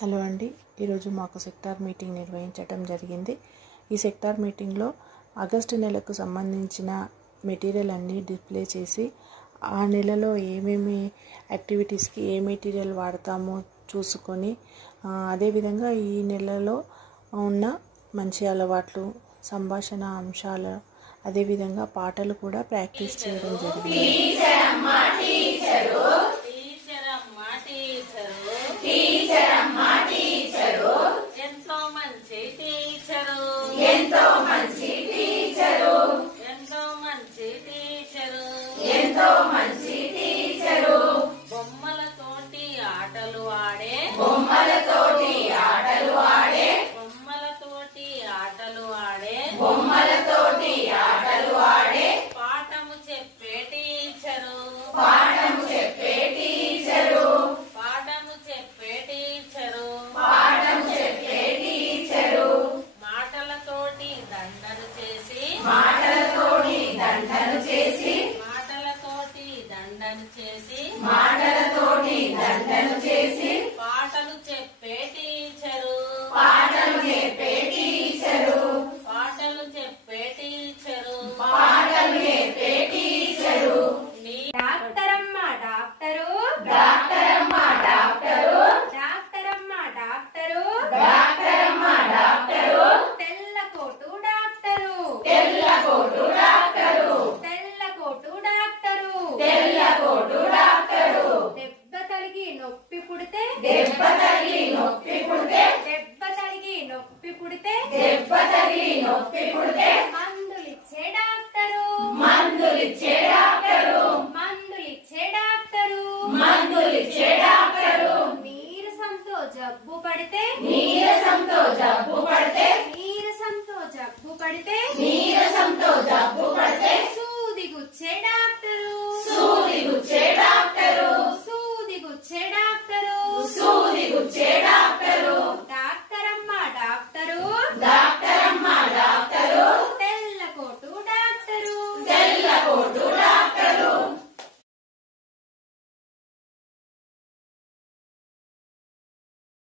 Hello అండి, ఈరోజు మాకు సెక్టార్ మీటింగ్ నిర్వహించడం జరిగింది. ఈ సెక్టార్ మీటింగ్లో ఆగస్టు నెలకు సంబంధించిన మెటీరియల్ అన్నీ డిస్ప్లే చేసి ఆ నెలలో ఏమేమి యాక్టివిటీస్కి ఏ మెటీరియల్ వాడతామో చూసుకొని అదేవిధంగా ఈ నెలలో ఉన్న మంచి అలవాట్లు, సంభాషణ అంశాలు, అదేవిధంగా పాటలు కూడా ప్రాక్టీస్ చేయడం జరిగింది. బొమ్మలతోటి ఆటలు ఆడే పాఠము చెప్పే టీచరు మాటలతోటి దండలు చేసి పాటలు చెప్పే టీచరు డాక్టరమ్మ డాక్టరు తెల్ల కోటు డాక్టరు దెబ్బ తలిగి నొప్పి పుడితే మందులిచ్చే డాక్టరు నీరసంతో జబ్బు పడితే సూది గుచ్చే డాక్టరు డాక్టరమ్మ డాక్టరు తెల్ల కోటు డాక్టరు